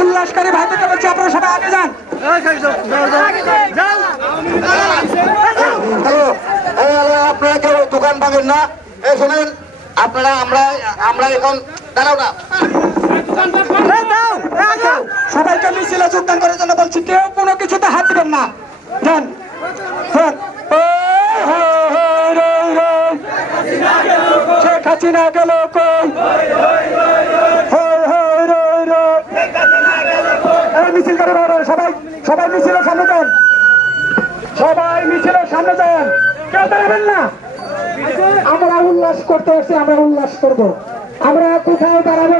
উল্লাসকারী ভাইদেরকে বলছি আপনারা সবাই আগে যান। আপনারা কেউ দোকান পাবেন না, শোনেন আপনারা আমরা এখন দাঁড়াও না, সবাইকে মিছিলে যোগদান করার জন্য বলছি, কেউ কোনো কিছুতে হাত দিবেন না। যান শেখ হাসিনা গেল কই, মিছিল করে সবাই সবাই মিছিলের সামনে যান, সবাই মিছিলের সামনে যান, কেউ দাঁড়াবেন না। আমরা উল্লাস করতে আসছি, আমরা উল্লাস করবো, আমরা কোথাও দাঁড়াবো।